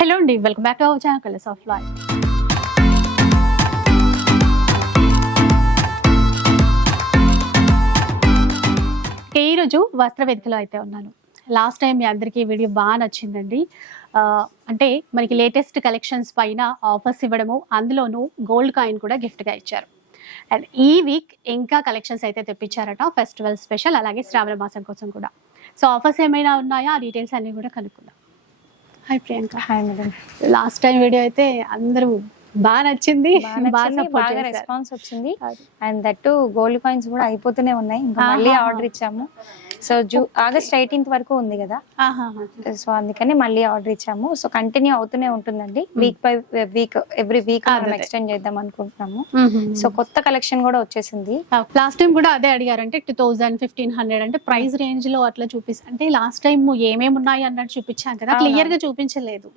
Hello అండి welcome back to our channel colours of life ఈరోజు వస్త్ర వేదికలో అయితే ఉన్నాను. లాస్ట్ టైం మీ అందరికీ వీడియో బాగా నచ్చిందండి. అంటే మనకి లేటెస్ట్ కలెక్షన్స్ పైన ఆఫర్స్ ఇవ్వడము అందులోనూ గోల్డ్ కాయిన్ కూడా గిఫ్ట్గా ఇచ్చారు. అండ్ ఈ వీక్ ఇంకా కలెక్షన్స్ అయితే తెప్పించారట ఫెస్టివల్ స్పెషల్ అలాగే శ్రావణ మాసం కోసం కూడా. సో ఆఫర్స్ ఏమైనా ఉన్నాయా? ఆ డీటెయిల్స్ అన్నీ కూడా కనుక్కుందాం. Hi Priyanka hi madam last time video అయితే అందరూ బాగా నచ్చింది బాగా. రెస్పాన్స్ వచ్చింది. అండ్ దట్టు గోల్డ్ కాయిన్స్ కూడా అయిపోతూనే ఉన్నాయి ఇంకా మళ్ళీ. ఆర్డర్ ఇచ్చాము సో జూ ఆగస్ట్ ఎయిటీన్త్ వరకు ఉంది కదా. సో అందుకని మళ్ళీ ఆర్డర్ ఇచ్చాము. సో కంటిన్యూ అవుతూనే ఉంటుందండి. Week by week every week మనం. ఎక్స్టెండ్ చేద్దాం అనుకుంటున్నాము. మ్మ్. సో కొత్త కలెక్షన్ కూడా వచ్చేసింది. లాస్ట్ టైం కూడా అదే అడిగారు. అంటే టూ థౌసండ్ ఫిఫ్టీన్ హండ్రెడ్ అంటే ప్రైస్ రేంజ్లో అట్లా చూపిస్తా అంటే లాస్ట్ టైం ఏమేమి ఉన్నాయి అన్నట్టు చూపించాం కదా. క్లియర్గా చూపించలేదు.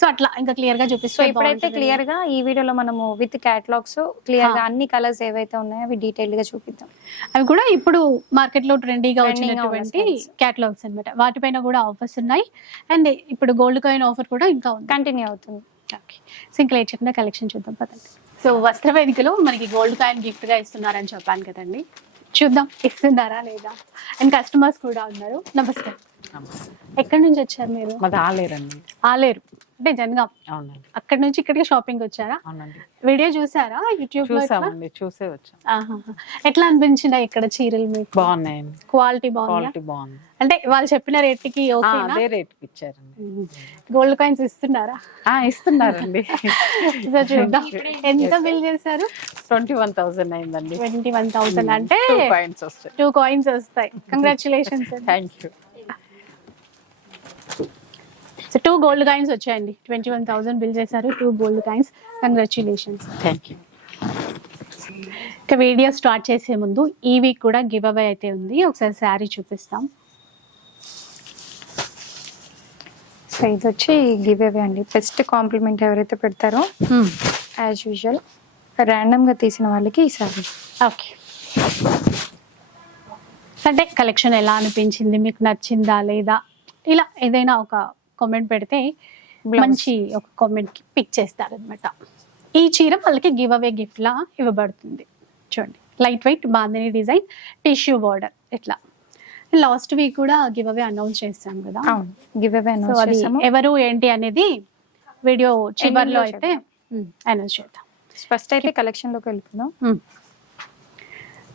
సో అట్లా ఇంకా క్లియర్గా చూపిస్తే ఇప్పుడైతే. క్లియర్గా ఈ వీడియోలో మనము విత్ క్యాటలాగ్స్ క్లియర్గా అన్ని కలర్స్ ఏవైతే ఉన్నాయో అవి డీటెయిల్గా చూపిద్దాం. అవి కూడా ఇప్పుడు మార్కెట్లో ట్రెండీగా Trending styles. క్యాటలాగ్స్ అన్నమాట. వాటిపైన కూడా ఆఫర్స్ ఉన్నాయి. అండ్ ఇప్పుడు గోల్డ్ కాయిన్ ఆఫర్ కూడా ఇంకా ఉంది. కంటిన్యూ అవుతుంది. ఓకే ఎయిట్ చెప్పిన కలెక్షన్ చూద్దాం. పదండి. సో వస్త్ర వేదికలో మనకి గోల్డ్ కాయిన్ గిఫ్ట్గా ఇస్తున్నారని చెప్పాను కదండి. చూద్దాం. ఇస్తున్నారా లేదా? అండ్ కస్టమర్స్ కూడా ఉన్నారు. నమస్తే. ఎక్కడి నుంచి వచ్చారు మీరు? మాది ఆలేరు. అంటే జనగాం. అవునండి. అక్కడ నుంచి ఇక్కడికి షాపింగ్ వచ్చారా? అవునండి. వీడియో చూసారా యూట్యూబ్? చూసామండి చూసే వచ్చాం. ఎట్లా అనిపించిందా ఇక్కడ చీరలు మీకు? బాగున్నాయండి. క్వాలిటీ క్వాలిటీ బాగుంది. అంటే వాళ్ళు చెప్పిన రేట్కి అదే రేట్ ఇచ్చారండి. గోల్డ్ కాయిన్స్ ఇస్తున్నారా? ఆ ఇస్తున్నారండి. చూద్దాం. ఎంత బిల్ చేశారు? ట్వంటీ వన్ థౌసండ్ అయిందండి. ట్వంటీ వన్ థౌసండ్ అంటే టూ కాయిన్స్ వస్తాయి. Congratulations thank you so two gold coins వచ్చాయండి. ట్వంటీ వన్ థౌసండ్ బిల్ చేశారు. Two gold coins. Congratulations thank you ఇక వీడియో స్టార్ట్ చేసే ముందు ఈ వీక్ కూడా గివ్ అవే అయితే ఉంది. ఒకసారి శారీ చూపిస్తాం. సో ఇది వచ్చి గివ్ అవే అండి. బెస్ట్ కాంప్లిమెంట్ ఎవరైతే పెడతారో యాజ్ యూజువల్ ర్యాండమ్గా తీసిన వాళ్ళకి ఈసారి ఓకే అంటే కలెక్షన్ ఎలా అనిపించింది? మీకు నచ్చిందా లేదా? ఇలా ఏదైనా ఒక కామెంట్ పెడితే. మంచి ఒక కామెంట్కి పిక్ చేస్తారనమాట ఈ చీర వాళ్ళకి గివ్ అవే గిఫ్ట్ లా ఇవ్వబడుతుంది. చూడండి. Light weight bandhani design tissue border ఇట్లా. లాస్ట్ వీక్ కూడా గివ్ అవే అనౌన్స్ చేస్తాం కదా గివ్ అవే ఎవరు ఏంటి అనేది వీడియో చివరిలో అయితే అనౌన్స్ చేద్దాం. ఫస్ట్ అయితే కలెక్షన్లోకి.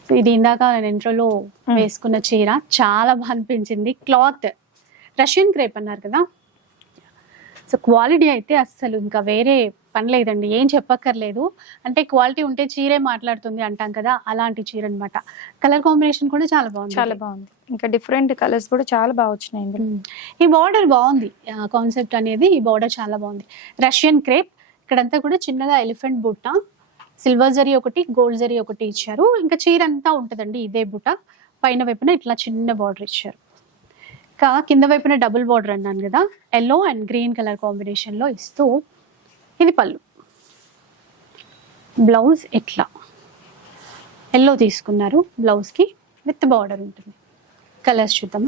సో ఇది ఇందాక నేను ఇంట్రోలో. వేసుకున్న చీర. చాలా బాగా అనిపించింది. క్లాత్ రష్యన్ క్రేప్ అన్నారు కదా. సో క్వాలిటీ అయితే అస్సలు ఇంకా వేరే పని లేదండి. ఏం చెప్పక్కర్లేదు. అంటే క్వాలిటీ ఉంటే చీరే మాట్లాడుతుంది అంటాం కదా అలాంటి చీర అన్నమాట కలర్ కాంబినేషన్ కూడా చాలా బాగుంది. చాలా బాగుంది. ఇంకా డిఫరెంట్ కలర్స్ కూడా చాలా బాగా వచ్చినాయి. ఈ బార్డర్ బాగుంది. కాన్సెప్ట్ అనేది ఈ బార్డర్ చాలా బాగుంది. Russian crepe. ఇక్కడంతా కూడా చిన్నగా ఎలిఫెంట్ బుట్ట. సిల్వర్ జరీ ఒకటి గోల్డ్ జరీ ఒకటి ఇచ్చారు. ఇంకా చీర అంతా ఉంటుందండి ఇదే బుట్ట. పైన వైపున ఇట్లా చిన్న బార్డర్ ఇచ్చారు. ఇంకా కింద వైపున డబుల్ బార్డర్ అన్నాను కదా ఎల్లో అండ్ గ్రీన్ కలర్ కాంబినేషన్లో ఇస్తూ ఇది పళ్ళు. బ్లౌజ్ ఇట్లా ఎల్లో తీసుకున్నారు బ్లౌజ్కి విత్ బార్డర్ ఉంటుంది. కలర్స్ చూద్దాం.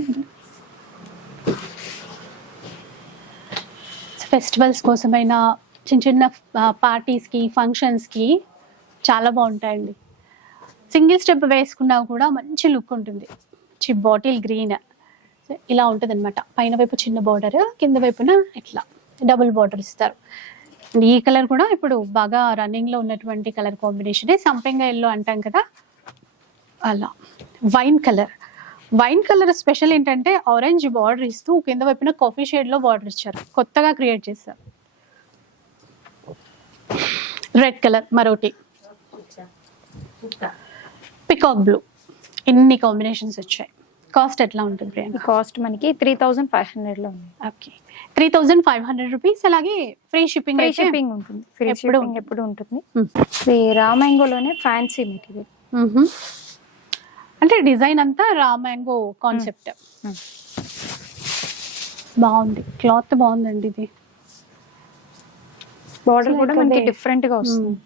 ఫెస్టివల్స్ కోసమైనా చిన్న చిన్న పార్టీస్కి ఫంక్షన్స్కి చాలా బాగుంటాయండి. సింగిల్ స్టెప్ వేసుకున్నా కూడా మంచి లుక్ ఉంటుంది. చి బాటిల్ గ్రీన్ ఇలా ఉంటుంది అనమాట పైన వైపు చిన్న బార్డర్ కింద వైపున ఇట్లా. డబుల్ బార్డర్ ఇస్తారు. ఈ కలర్ కూడా ఇప్పుడు బాగా రన్నింగ్లో ఉన్నటువంటి కలర్ కాంబినేషనే సంపెంగ ఎల్లో అంటాం కదా. అలా. Wine colour wine colour special ఏంటంటే ఆరెంజ్ బార్డర్ ఇస్తూ కింద వైపున కాఫీ షేడ్లో బార్డర్ ఇచ్చారు. కొత్తగా క్రియేట్ చేశారు. రెడ్ కలర్ మరోటి. పికాక్ బ్లూ ఇన్ని కాంబినేషన్స్ వచ్చాయి. కాస్ట్ ఎట్లా ఉంటుంది ప్రియాంక? కాస్ట్ మనకి త్రీ థౌజండ్ ఫైవ్ హండ్రెడ్లో ఉంది. Okay. Three thousand five hundred rupees అలాగే ఫ్రీ షిప్పింగ్ ఫ్రీ షిప్పింగ్ ఉంటుంది. Free shipping. ఎప్పుడు ఉంటుంది? ఇది రా మ్యాంగోలోనే ఫ్యాన్సీ మెటీరియల్ అంటే డిజైన్ అంతా రా మ్యాంగో కాన్సెప్ట్. బాగుంది. క్లాత్ బాగుందండి ఇది. బార్డర్ కూడా మనకి. డిఫరెంట్గా వస్తుంది.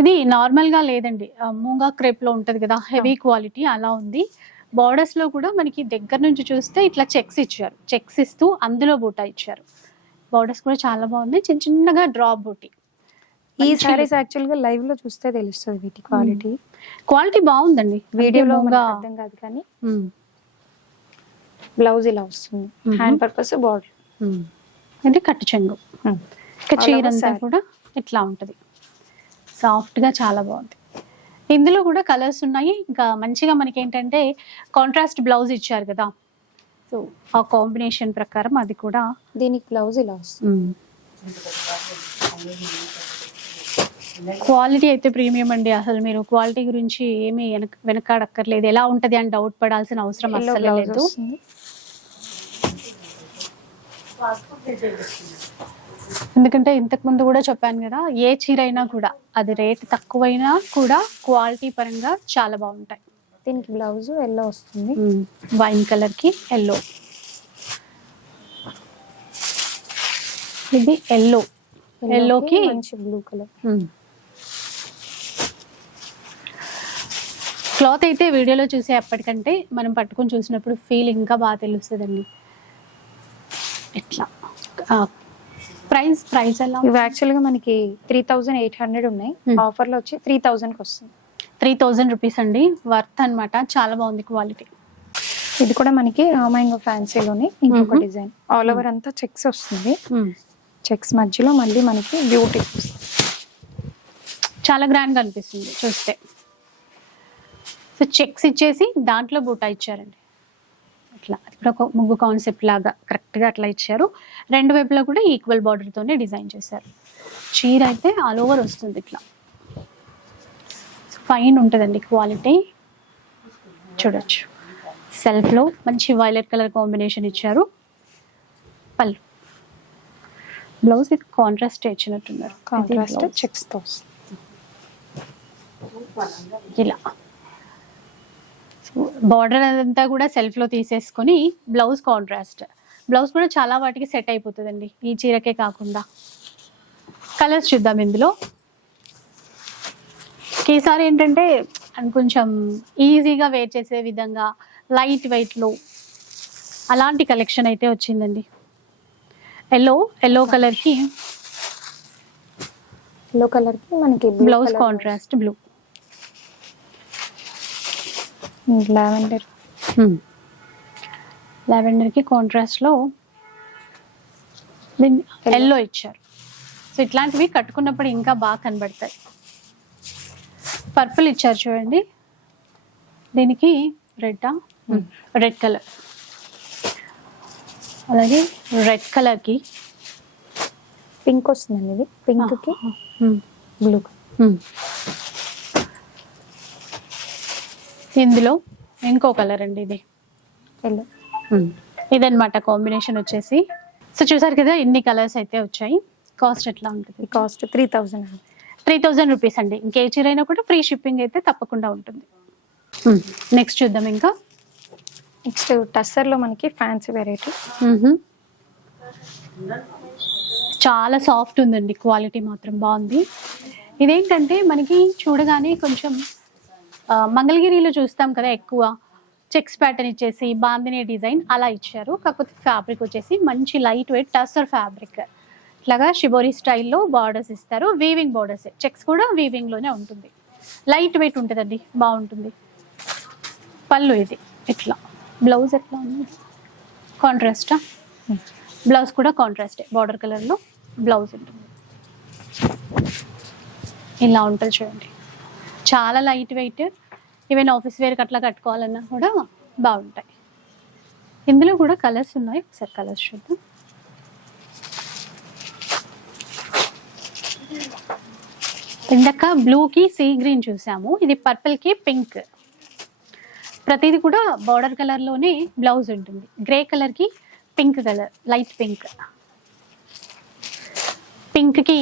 ఇది నార్మల్గా లేదండి. మూంగా క్రేప్లో ఉంటది కదా హెవీ క్వాలిటీ అలా ఉంది. బార్డర్స్లో కూడా మనకి దగ్గర నుంచి చూస్తే ఇట్లా చెక్స్ ఇచ్చారు. చెక్స్ ఇస్తూ అందులో బూటా ఇచ్చారు. బార్డర్స్ కూడా చాలా బాగుంది చిన్న చిన్నగా డ్రాప్ బూటీ. ఈ సారీస్ యాక్చువల్గా లైవ్లో చూస్తే తెలుస్తుంది వీటి క్వాలిటీ క్వాలిటీ బాగుందండి. వీడియోలో అంటే అర్థం కాదు కానీ బ్లౌజ్ ఇలా వస్తుంది. Hand purpose border. ఇది కట్టు చెంగు. ఇంకా All చీర అంతా. కూడా ఇట్లా ఉంటుంది. సాఫ్ట్గా చాలా బాగుంది. ఇందులో కూడా కలర్స్ ఉన్నాయి. ఇంకా మంచిగా మనకి ఏంటంటే కాంట్రాస్ట్ బ్లౌజ్ ఇచ్చారు కదా. సో ఆ కాంబినేషన్ ప్రకారం అది కూడా దీనికి బ్లౌజ్ ఇలా వస్తుంది. క్వాలిటీ అయితే ప్రీమియం అండి అసలు మీరు. క్వాలిటీ గురించి ఏమీ వెనక వెనకాడక్కర్లేదు. ఎలా ఉంటది అని డౌట్ పడాల్సిన అవసరం బ్లౌజ్ లేదు. ఎందుకంటే ఇంతకు ముందు కూడా చెప్పాను కదా ఏ చీర అయినా కూడా అది రేట్ తక్కువైనా కూడా క్వాలిటీ పరంగా చాలా బాగుంటాయి. దీనికి బ్లౌజ్ ఎల్లో వస్తుంది. వైన్ కలర్కి ఎల్లో. ఇది ఎల్లో. ఎల్లోకి కి మంచి బ్లూ కలర్. క్లాత్ అయితే వీడియోలో చూసే అప్పటికంటే మనం పట్టుకొని చూసినప్పుడు ఫీల్ ఇంకా బాగా తెలుస్తుందండి. ఇట్లా ప్రైస్ ప్రైస్ ఎలా ఇవి యాక్చువల్గా మనకి త్రీ థౌజండ్ ఎయిట్ హండ్రెడ్ ఉన్నాయి. Hmm. ఆఫర్లో వచ్చి త్రీ థౌజండ్కి వస్తుంది. త్రీ థౌజండ్ రూపీస్ అండి. వర్త్ అన్నమాట. చాలా బాగుంది క్వాలిటీ. ఇది కూడా మనకి రామాయంగో ఫ్యాన్సీలోని ఇంకొక. డిజైన్. ఆల్ ఓవర్ అంతా చెక్స్ వస్తుంది. చెక్స్ మధ్యలో మళ్ళీ మనకి బ్యూటీ చాలా గ్రాండ్గా అనిపిస్తుంది చూస్తే. సో చెక్స్ ఇచ్చేసి దాంట్లో బూటా ఇచ్చారండి. అట్లా. అది కూడా ఒక ముగ్గు కాన్సెప్ట్ లాగా కరెక్ట్గా అట్లా ఇచ్చారు. రెండు వైపులా కూడా ఈక్వల్ బార్డర్ తోనే డిజైన్ చేశారు. చీర అయితే ఆల్ ఓవర్ వస్తుంది ఇట్లా. ఫైన్ ఉంటుందండి క్వాలిటీ చూడొచ్చు. సెల్ఫ్లో మంచి వైలెట్ కలర్ కాంబినేషన్ ఇచ్చారు. పళ్ళు. బ్లౌజ్ ఇది కాంట్రాస్ట్ ఇచ్చినట్టున్నారు. Contrast blouse. చెక్స్తో వస్తుంది. ఇలా. బార్డర్ అదంతా కూడా సెల్ఫ్లో తీసేసుకొని బ్లౌజ్ కాంట్రాస్ట్. బ్లౌజ్ కూడా చాలా వాటికి సెట్ అయిపోతుందండి ఈ చీరకే కాకుండా. కలర్స్ చూద్దాం ఇందులో. ఈసారి ఏంటంటే కొంచెం ఈజీగా వేర్ చేసే విధంగా లైట్ వెయిట్లో అలాంటి కలెక్షన్ అయితే వచ్చిందండి. ఎల్లో ఎల్లో కలర్కి ఎల్లో కలర్కి మనకి బ్లౌజ్ కాంట్రాస్ట్ బ్లూ వస్తుంది. లావెండర్. లావెండర్కి కాంట్రాస్ట్లో ఎల్లో ఇచ్చారు. సో ఇట్లాంటివి కట్టుకున్నప్పుడు ఇంకా బాగా కనబడతాయి. పర్పుల్ ఇచ్చారు చూడండి. దీనికి రెడ్ రెడ్ కలర్ అలాగే రెడ్ కలర్కి పింక్ వస్తుందండి ఇది. పింక్కి బ్లూ ఇందులో ఇంకో కలర్ అండి ఇది. ఎల్లో ఇదన్నమాట కాంబినేషన్ వచ్చేసి. సో చూసారు కదా ఇన్ని కలర్స్ అయితే వచ్చాయి. కాస్ట్ ఎట్లా ఉంటుంది? Cost three thousand three thousand rupees అండి. ఇంకే చీర అయినా కూడా ఫ్రీ షిప్పింగ్ అయితే తప్పకుండా ఉంటుంది. నెక్స్ట్ చూద్దాం ఇంకా. నెక్స్ట్ టస్సర్లో మనకి ఫ్యాన్సీ వెరైటీ. చాలా సాఫ్ట్ ఉందండి క్వాలిటీ మాత్రం బాగుంది. ఇదేంటంటే మనకి చూడగానే కొంచెం మంగళగిరిలో చూస్తాం కదా ఎక్కువ. చెక్స్ ప్యాటర్న్ ఇచ్చేసి బాందిని డిజైన్ అలా ఇచ్చారు. కాకపోతే ఫ్యాబ్రిక్ వచ్చేసి మంచి లైట్ వెయిట్ టస్సర్ ఫ్యాబ్రిక్ ఇట్లాగా షిబోరి స్టైల్లో బార్డర్స్ ఇస్తారు. వీవింగ్ బార్డర్స్ చెక్స్ కూడా వీవింగ్లోనే ఉంటుంది. లైట్ వెయిట్ ఉంటుందండి. బాగుంటుంది. పళ్ళు ఇది. ఇట్లా. బ్లౌజ్ ఎట్లా ఉంది? కాంట్రాస్టా బ్లౌజ్ కూడా కాంట్రాస్టే బార్డర్ కలర్లో బ్లౌజ్ ఉంటుంది. ఇలా ఉంటుంది చూడండి. చాలా లైట్ వెయిట్ ఈవెన్ ఆఫీస్ వేర్కి అట్లా కట్టుకోవాలన్నా కూడా బాగుంటాయి. ఇందులో కూడా కలర్స్ ఉన్నాయి. ఒకసారి కలర్స్ చూద్దాం. ఇందాక బ్లూకి సీ గ్రీన్ చూసాము. ఇది పర్పుల్కి పింక్ ప్రతిది కూడా బార్డర్ కలర్లోనే బ్లౌజ్ ఉంటుంది. గ్రే కలర్కి పింక్ కలర్ లైట్ పింక్ పింక్కి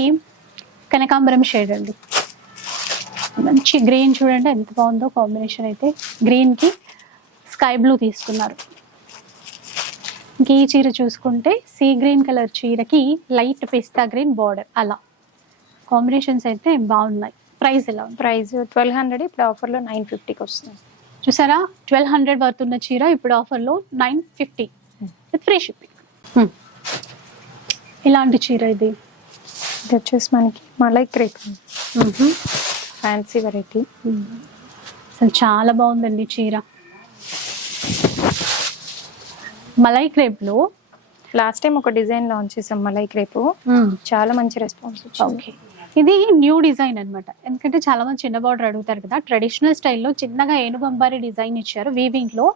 కనకాంబరం షేడ్ అండి. మంచి గ్రీన్ చూడండి ఎంత బాగుందో కాంబినేషన్ అయితే. గ్రీన్కి స్కై బ్లూ తీసుకున్నారు. ఇంక ఈ చీర చూసుకుంటే సీ గ్రీన్ కలర్ చీరకి లైట్ పిస్తా గ్రీన్ బార్డర్ అలా. కాంబినేషన్స్ అయితే బాగున్నాయి. ప్రైస్ ఎలా ఉంది? ప్రైస్ ట్వెల్వ్ హండ్రెడ్ ఇప్పుడు ఆఫర్లో నైన్ ఫిఫ్టీకి వస్తుంది. చూసారా? ట్వెల్వ్ హండ్రెడ్ వర్త్ ఉన్న చీర ఇప్పుడు ఆఫర్లో nine fifty with free shipping ఇలాంటి చీర ఇది? ఇది వచ్చేసి మనకి మలై క్రేప్ ఫ్యాన్సీ వెరైటీ అసలు చాలా బాగుందండి చీర. మలై క్రేప్లో. లాస్ట్ టైం ఒక డిజైన్ లాంచ్ చేసాం మలై క్రేప్. చాలా మంచి రెస్పాన్స్ ఓకే ఇది న్యూ డిజైన్ అన్నమాట. ఎందుకంటే చాలా మంది చిన్న బార్డర్ అడుగుతారు కదా ట్రెడిషనల్ స్టైల్లో చిన్నగా ఏనుగంబారి డిజైన్ ఇచ్చారు వీవింగ్లో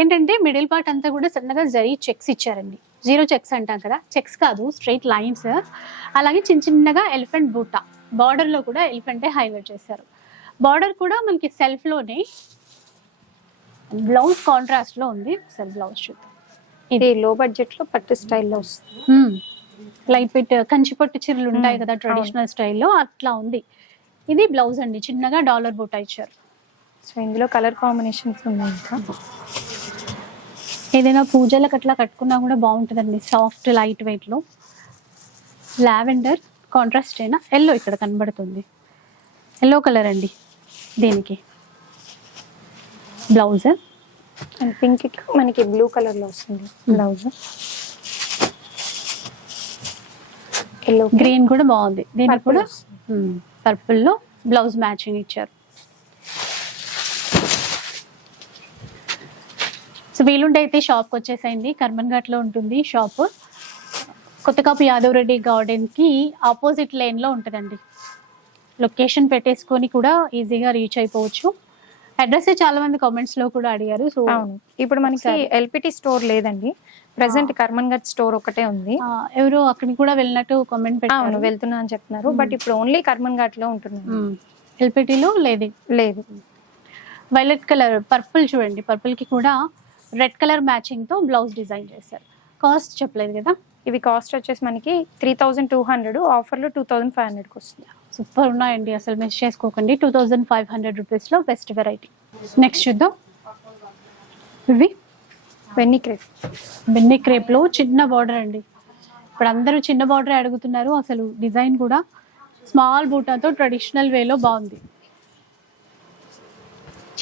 ఏంటంటే మిడిల్ పార్ట్ అంతా కూడా చిన్నగా జరీ చెక్స్ ఇచ్చారండి. జీరో చెక్స్ అంటాం కదా. చెక్స్ కాదు స్ట్రైట్ లైన్స్ అలాగే చిన్న చిన్నగా ఎలిఫెంట్ బూటా. బార్డర్లో కూడా ఎలిఫెంటే హైలైట్ చేశారు. బార్డర్ కూడా మనకి సెల్ఫ్లోనే బ్లౌజ్ కాంట్రాస్ట్లో ఉంది. ఒకసారి బ్లౌజ్ చూద్దాం. ఇది. లో బడ్జెట్లో పట్టు స్టైల్లో వస్తుంది. లైట్ వెయిట్ కంచి పట్టు చీరలు ఉంటాయి కదా ట్రెడిషనల్ స్టైల్లో అట్లా ఉంది. ఇది బ్లౌజ్ అండి. చిన్నగా డాలర్ బూటా ఇచ్చారు. సో ఇందులో కలర్ కాంబినేషన్స్ ఉన్నాయి ఇంకా. ఏదైనా పూజలకు అట్లా కట్టుకున్నా కూడా బాగుంటుందండి. సాఫ్ట్ లైట్ వెయిట్లో. లావెండర్ కాంట్రాస్ట్ అయినా ఎల్లో ఇక్కడ కనబడుతుంది. ఎల్లో కలర్ అండి దీనికి. బ్లౌజ్ అండ్ పింక్ మనకి బ్లూ కలర్లో వస్తుంది బ్లౌజ్ ఎల్లో గ్రీన్ కూడా బాగుంది. దీనికి కూడా వస్తుంది. పర్పుల్లో బ్లౌజ్ మ్యాచింగ్ ఇచ్చారు. సో వీలుంటే అయితే షాప్కి వచ్చేసేయండి. కర్మన్ ఘాట్లో ఉంటుంది షాప్ కొత్తకాపు యాదవ్ రెడ్డి గార్డెన్కి ఆపోజిట్ లైన్లో ఉంటుందండి. లొకేషన్ పెట్టేసుకొని కూడా ఈజీగా రీచ్ అయిపోవచ్చు. అడ్రస్ చాలా మంది కామెంట్స్లో కూడా అడిగారు సో ఇప్పుడు మనకి. ఎల్పిటి స్టోర్ లేదండి. ప్రెసెంట్ కర్మన్ గట్ స్టోర్ ఒకటే ఉంది. ఎవరు అక్కడికి కూడా వెళ్ళినట్టు కామెంట్ పెట్టారు. వెళ్తున్నా అని చెప్తున్నారు బట్ ఇప్పుడు ఓన్లీ కర్మన్ ఘాట్లో ఉంటున్నాను ఎల్పిటిలో లేదు. లేదు. వైలెట్ కలర్ పర్పుల్ చూడండి. పర్పుల్కి కూడా రెడ్ కలర్ మ్యాచింగ్తో బ్లౌజ్ డిజైన్ చేశారు. కాస్ట్ చెప్పలేదు కదా? ఇవి కాస్ట్ వచ్చేసి మనకి త్రీ థౌజండ్ టూ హండ్రెడ్ ఆఫర్లో టూ థౌజండ్ ఫైవ్ హండ్రెడ్కి వస్తుంది. సూపర్ ఉన్నాయండి అసలు మిస్ చేసుకోకండి. టూ థౌజండ్ ఫైవ్ హండ్రెడ్ రూపీస్లో బెస్ట్ వెరైటీ. నెక్స్ట్ చూద్దాం. ఇవి వెన్నీ క్రేప్ బెన్ని క్రేప్లో చిన్న బార్డర్ అండి. ఇప్పుడు అందరూ చిన్న బార్డర్ అడుగుతున్నారు అసలు డిజైన్ కూడా స్మాల్ బూటాతో ట్రెడిషనల్ వేలో బాగుంది.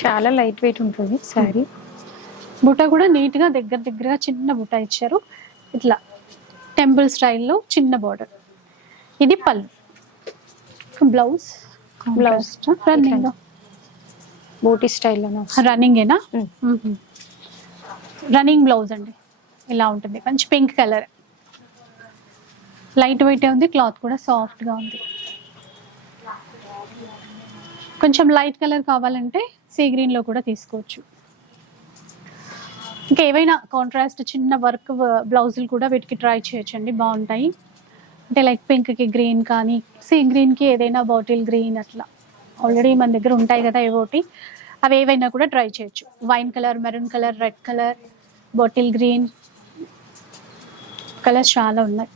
చాలా లైట్ వెయిట్ ఉంటుంది శారీ బుట్ట కూడా నీట్గా దగ్గర దగ్గరగా చిన్న బుట్ట ఇచ్చారు. ఇట్లా టెంపుల్ స్టైల్లో చిన్న బార్డర్ ఇది పళ్ళు. బ్లౌజ్ బ్లౌజ్ రన్నింగ్ బూటీ వస్తుంది. రన్నింగ్ ఏనా. రన్నింగ్ బ్లౌజ్ అండి. ఇలా ఉంటుంది. మంచి పింక్ కలర్ లైట్ వెయిట్ ఉంది క్లాత్ కూడా సాఫ్ట్గా ఉంది. కొంచెం లైట్ కలర్ కావాలంటే సీ గ్రీన్లో కూడా తీసుకోవచ్చు. ఇంకా ఏవైనా కాంట్రాస్ట్ చిన్న వర్క్ బ్లౌజులు కూడా వీటికి ట్రై చేయొచ్చండి. బాగుంటాయి. అంటే లైక్ పింక్కి గ్రీన్ కానీ సీ గ్రీన్కి ఏదైనా బాటిల్ గ్రీన్ అట్లా. ఆల్రెడీ మన దగ్గర ఉంటాయి కదా ఏవోటి. అవి ఏవైనా కూడా ట్రై చేయొచ్చు. Wine colour maroon colour red colour bottle green colours చాలా ఉన్నాయి.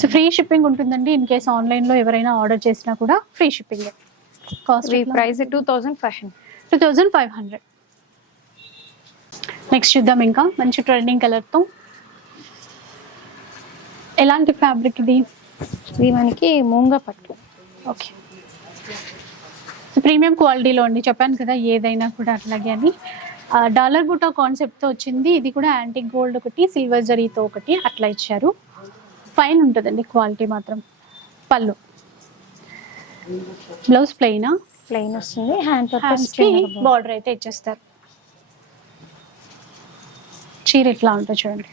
సో ఫ్రీ షిప్పింగ్ ఉంటుందండి. ఇన్ కేస్ ఆన్లైన్లో ఎవరైనా ఆర్డర్ చేసినా కూడా free shipping cost price two thousand five hundred two thousand five hundred next చూద్దాం ఇంకా. మంచి ట్రెండింగ్ కలర్తో ఎలాంటి ఫ్యాబ్రిక్ ఇది? ఇది మనకి మూంగ పట్టు. ఓకే ప్రీమియం క్వాలిటీలో అండి చెప్పాను కదా ఏదైనా కూడా అట్లాగే అని. డాలర్ బుటా కాన్సెప్ట్తో వచ్చింది. ఇది కూడా యాంటిక్ గోల్డ్ ఒకటి సిల్వర్ జరీతో ఒకటి అట్లా ఇచ్చారు. ఫైన్ ఉంటుందండి క్వాలిటీ మాత్రం. పళ్ళు. బ్లౌజ్ ప్లెయినా ప్లెయిన్ వస్తుంది. హ్యాండ్ బార్డర్ అయితే ఇచ్చేస్తారు. చీర ఇట్లా ఉంటుంది చూడండి.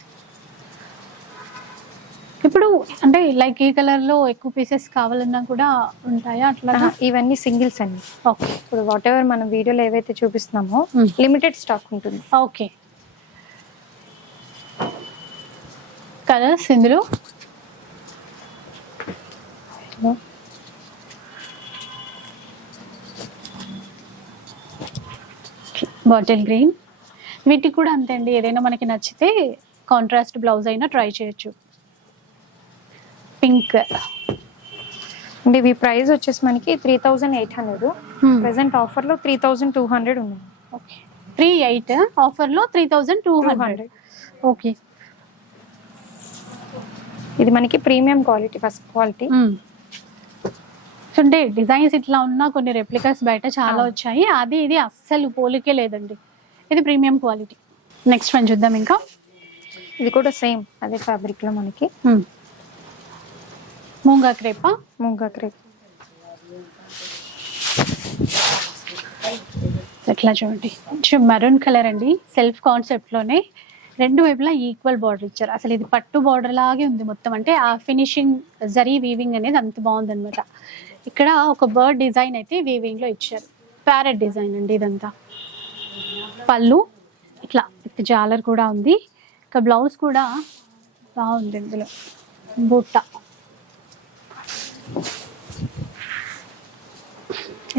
ఇప్పుడు అంటే లైక్ ఈ కలర్లో ఎక్కువ పీసెస్ కావాలన్నా కూడా ఉంటాయా? అట్లా ఇవన్నీ సింగిల్స్ అండి. ఓకే. ఇప్పుడు వాట్ ఎవర్ మనం వీడియోలో ఏవైతే చూపిస్తున్నామో. లిమిటెడ్ స్టాక్ ఉంటుంది. ఓకే. కలర్స్ ఇందులో? బాటిల్ గ్రీన్ వీటికి కూడా అంతే అండి. ఏదైనా మనకి నచ్చితే కాంట్రాస్ట్ బ్లౌజ్ అయినా ట్రై చేయొచ్చు. పింక్ అంటే ఇవి ప్రైస్ వచ్చేసి మనకి three thousand eight hundred. Present ఆఫర్లో త్రీ థౌజండ్ టూ హండ్రెడ్ ఉంది. ఓకే త్రీ ఎయిట్ ఆఫర్లో three thousand two hundred. Okay ఇది మనకి ప్రీమియం క్వాలిటీ ఫస్ట్ క్వాలిటీ అంటే డిజైన్స్ ఇట్లా ఉన్నా కొన్ని రెప్లికాస్ బయట చాలా అవును. వచ్చాయి. అది ఇది అస్సలు పోలికే లేదండి. ఇది ప్రీమియం క్వాలిటీ. నెక్స్ట్ వన్ చూద్దాం ఇంకా. ఇది కూడా సేమ్ అదే ఫ్యాబ్రిక్లో మనకి మూంగా క్రేపా? మూంగా క్రేప్. ఎట్లా చూడండి. కొంచెం మెరూన్ కలర్ అండి. సెల్ఫ్ కాన్సెప్ట్లోనే రెండు వైపులా ఈక్వల్ బార్డర్ ఇచ్చారు. అసలు ఇది పట్టు బార్డర్ లాగే ఉంది మొత్తం. అంటే ఆ ఫినిషింగ్ జరీ వీవింగ్ అనేది అంత బాగుంది అనమాట ఇక్కడ ఒక బర్డ్ డిజైన్ అయితే వీవింగ్లో ఇచ్చారు. ప్యారెట్ డిజైన్ అండి ఇదంతా. పళ్ళు ఇట్లా విత్ జాలర్ కూడా ఉంది. ఇక బ్లౌజ్ కూడా బాగుంది ఇందులో. బుట్ట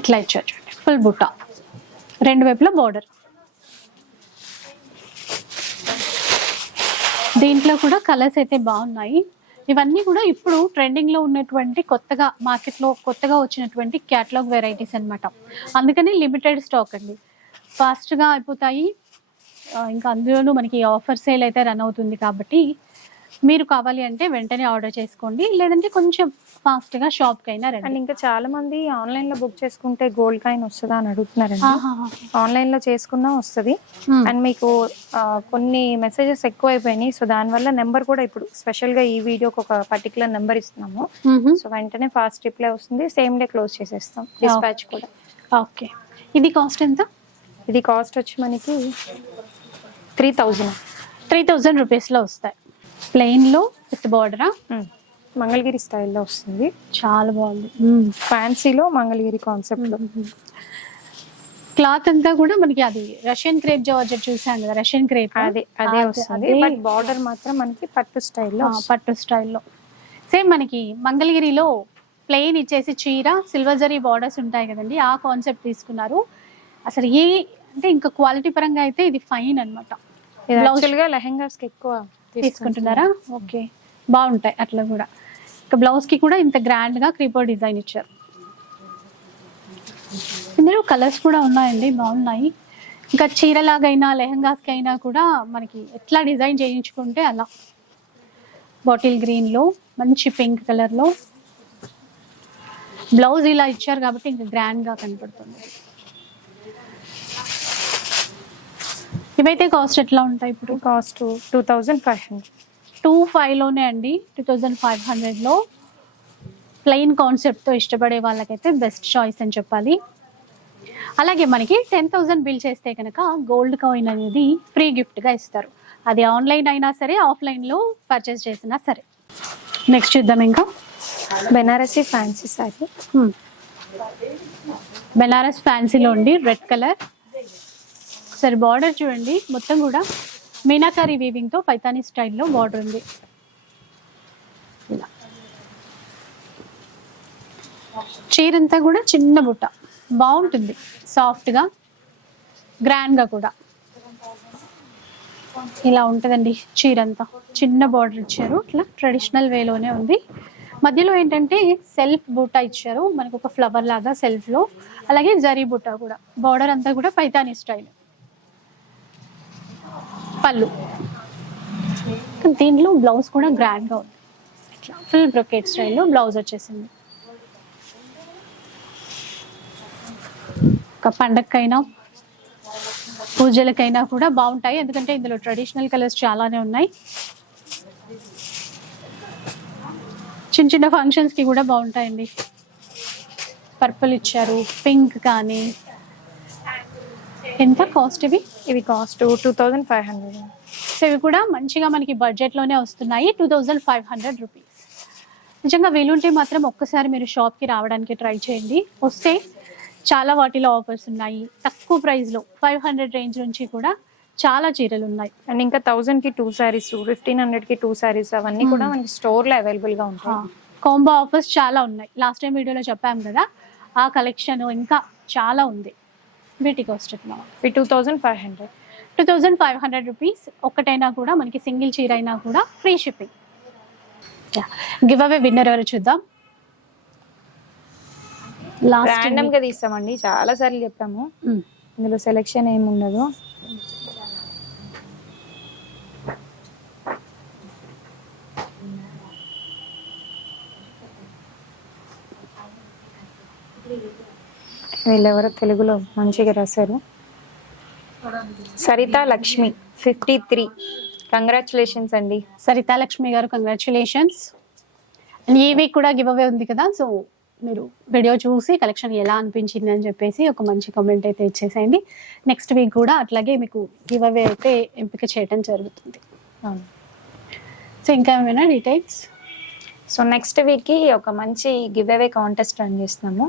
ఇట్లా ఇచ్చారు చూడండి. ఫుల్ బుట్ట రెండు వైపులా బార్డర్ దీంట్లో కూడా కలర్స్ అయితే బాగున్నాయి. ఇవన్నీ కూడా ఇప్పుడు ట్రెండింగ్లో ఉన్నటువంటి కొత్తగా మార్కెట్లో కొత్తగా వచ్చినటువంటి క్యాటలాగ్ వెరైటీస్ అన్నమాట. అందుకని లిమిటెడ్ స్టాక్ అండి. ఫాస్ట్గా అయిపోతాయి ఇంకా అందులోనూ మనకి ఆఫర్ సేల్ అయితే రన్ అవుతుంది కాబట్టి మీరు కావాలి అంటే వెంటనే ఆర్డర్ చేసుకోండి. లేదంటే కొంచెం ఫాస్ట్గా షాప్ కైనా అండ్ రండి ఇంకా చాలా మంది ఆన్లైన్లో బుక్ చేసుకుంటే గోల్డ్ కాయిన్ వస్తుందా అని అడుగుతున్నారండి. ఆహాహా. ఆన్లైన్లో చేసుకున్నా వస్తుంది. అండ్ మీకు కొన్ని మెసేజెస్ ఎక్కువ అయిపోయినాయి సో దానివల్ల నెంబర్ కూడా ఇప్పుడు స్పెషల్గా ఈ వీడియోకి ఒక పర్టికులర్ నెంబర్ ఇస్తున్నాము. సో వెంటనే ఫాస్ట్ రిప్లై వస్తుంది. సేమ్ డే క్లోజ్ చేసేస్తాం. డిస్పాచ్ కూడా. ఓకే. ఇది కాస్ట్ ఎంత? ఇది కాస్ట్ వచ్చి మనకి త్రీ థౌజండ్ త్రీ థౌజండ్ రూపీస్లో వస్తాయి. ప్లెయిన్లో విత్ బార్డరా మంగళగిరి స్టైల్లో వస్తుంది. చాలా బాగుంది. ఫ్యాన్సీలో మంగళగిరి కాన్సెప్ట్లో. క్లాత్ అంతా కూడా మనకి అది రష్యన్ క్రేప్ జార్జెట్ చూసాం కదా రష్యన్ క్రేప్ అదే అదే వస్తుంది. బట్ బార్డర్ మాత్రం మనకి పట్టు స్టైల్లో పట్టు స్టైల్లో సేమ్ మనకి మంగళగిరిలో ప్లెయిన్ ఇచ్చేసి చీర సిల్వర్ జరీ బార్డర్స్ ఉంటాయి కదండి. ఆ కాన్సెప్ట్ తీసుకున్నారు. అసలు ఏ అంటే ఇంకా క్వాలిటీ పరంగా అయితే ఇది ఫైన్ అనమాట లెహెంగాస్ ఎక్కువ తీసుకుంటున్నారా? ఓకే. బాగుంటాయి అట్లా కూడా. ఇంకా బ్లౌజ్కి కూడా ఇంత గ్రాండ్గా క్రీపర్ డిజైన్ ఇచ్చారు. ఇందులో కలర్స్ కూడా ఉన్నాయండి బాగున్నాయి. ఇంకా చీరలాగైనా లెహంగాస్కి అయినా కూడా మనకి ఎట్లా డిజైన్ చేయించుకుంటే అలా. బాటిల్ గ్రీన్లో మంచి పింక్ కలర్లో బ్లౌజ్ ఇలా ఇచ్చారు కాబట్టి ఇంకా గ్రాండ్గా కనపడుతుంది. ఇవైతే కాస్ట్ ఎట్లా ఉంటాయి ఇప్పుడు? Cost two thousand five hundred two ఫైవ్లోనే అండి. టూ థౌజండ్ ఫైవ్ హండ్రెడ్లో ప్లెయిన్ కాన్సెప్ట్తో ఇష్టపడే వాళ్ళకైతే బెస్ట్ చాయిస్ అని చెప్పాలి. అలాగే మనకి టెన్ థౌజండ్ బిల్ చేస్తే కనుక గోల్డ్ కాయిన్ అనేది ఫ్రీ గిఫ్ట్గా ఇస్తారు. అది ఆన్లైన్ అయినా సరే ఆఫ్లైన్లో పర్చేస్ చేసినా సరే. నెక్స్ట్ చూద్దాం ఇంకా. బెనారసీ ఫ్యాన్సీ సారీ. బెనారస్ ఫ్యాన్సీలో ఉండి రెడ్ కలర్ ఒకసారి బార్డర్ చూడండి. మొత్తం కూడా మీనాకారి వీవింగ్తో పైతానీ స్టైల్లో బార్డర్ ఉంది. ఇలా. చీరంతా కూడా చిన్న బుట్ట. బాగుంటుంది. సాఫ్ట్గా గ్రాండ్గా కూడా. ఇలా ఉంటుందండి చీరంతా. చిన్న బార్డర్ ఇచ్చారు. ఇట్లా ట్రెడిషనల్ వేలోనే ఉంది. మధ్యలో ఏంటంటే సెల్ఫ్ బూటా ఇచ్చారు. మనకు ఒక ఫ్లవర్ లాగా సెల్ఫ్లో. అలాగే జరీ బూటా కూడా. బార్డర్ అంతా కూడా పైతానీ స్టైల్ పళ్ళు. దీంట్లో బ్లౌజ్ కూడా గ్రాండ్గా ఉంది. ఇట్లా ఫుల్ బ్రొకెట్ స్టైల్లో బ్లౌజ్ వచ్చేసింది. ఒక పండగకైనా పూజలకైనా కూడా బాగుంటాయి. ఎందుకంటే ఇందులో ట్రెడిషనల్ కలర్స్ చాలానే ఉన్నాయి. చిన్న చిన్న ఫంక్షన్స్కి కూడా బాగుంటాయండి. పర్పుల్ ఇచ్చారు పింక్ కానీ. ఎంత కాస్ట్ ఇవి? ఇవి cost two thousand five hundred so ఇవి కూడా మంచిగా మనకి బడ్జెట్లోనే వస్తున్నాయి two thousand five hundred rupees నిజంగా వీలుంటే మాత్రం ఒక్కసారి మీరు షాప్కి రావడానికి ట్రై చేయండి. వస్తే చాలా వాటిలో ఆఫర్స్ ఉన్నాయి. తక్కువ ప్రైస్లో ఫైవ్ హండ్రెడ్ రేంజ్ నుంచి కూడా చాలా చీరలు ఉన్నాయి. అండ్ ఇంకా థౌజండ్కి టూ సారీస్ ఫిఫ్టీన్ హండ్రెడ్కి టూ సారీస్ అవన్నీ కూడా మనకి స్టోర్లో అవైలబుల్గా ఉంటాయి. కాంబో ఆఫర్స్ చాలా ఉన్నాయి. లాస్ట్ టైం వీడియోలో చెప్పాం కదా ఆ కలెక్షన్ ఇంకా చాలా ఉంది. వీటి కాస్ట్ ఇవి two thousand five hundred two thousand five hundred rupees ఒక్కటైనా కూడా మనకి సింగిల్ చీర అయినా కూడా free shipping give away winner ఎవరు చూద్దాం? లాస్ట్గా తీస్తామండి. చాలా సార్లు చెప్పాము. ఇందులో సెలెక్షన్ ఏమి ఉండదు వీళ్ళెవరో తెలుగులో మంచిగా రాశారు. Saritha Lakshmi fifty three congratulations అండి. సరితా లక్ష్మి గారు కంగ్రాచులేషన్స్ అండ్ ఈ వీక్ కూడా గివ్ అవే ఉంది కదా సో మీరు వీడియో చూసి కలెక్షన్ ఎలా అనిపించింది అని చెప్పేసి ఒక మంచి కామెంట్ అయితే ఇచ్చేసేయండి. నెక్స్ట్ వీక్ కూడా అట్లాగే మీకు గివ్ అవే అయితే ఎంపిక చేయడం జరుగుతుంది. సో ఇంకా ఏమైనా డీటెయిల్స్ సో నెక్స్ట్ వీక్కి ఒక మంచి గివ్ అవే కాంటెస్ట్ రన్ చేస్తున్నాము.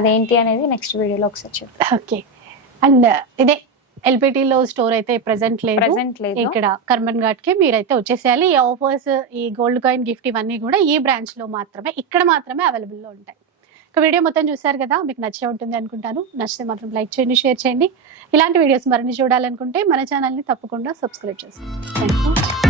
అదేంటి అనేది నెక్స్ట్ వీడియోలో ఒకసారి చెప్తాం ఓకే అండ్ ఇదే LPT లో స్టోర్ అయితే ప్రెసెంట్ లేదు. ప్రెసెంట్ లేదు. ఇక్కడ కర్మన్ ఘాట్కి మీరైతే వచ్చేసేయాలి. ఈ ఆఫర్స్ ఈ గోల్డ్ కాయిన్ గిఫ్ట్ ఇవన్నీ కూడా ఈ బ్రాంచ్లో మాత్రమే ఇక్కడ మాత్రమే అవైలబుల్లో ఉంటాయి. ఇక వీడియో మొత్తం చూసారు కదా మీకు నచ్చే ఉంటుంది అనుకుంటాను. నచ్చితే మాత్రం లైక్ చేయండి షేర్ చేయండి. ఇలాంటి వీడియోస్ మరిన్ని చూడాలనుకుంటే మన ఛానల్ని తప్పకుండా సబ్స్క్రైబ్ చేసుకోండి. Thank you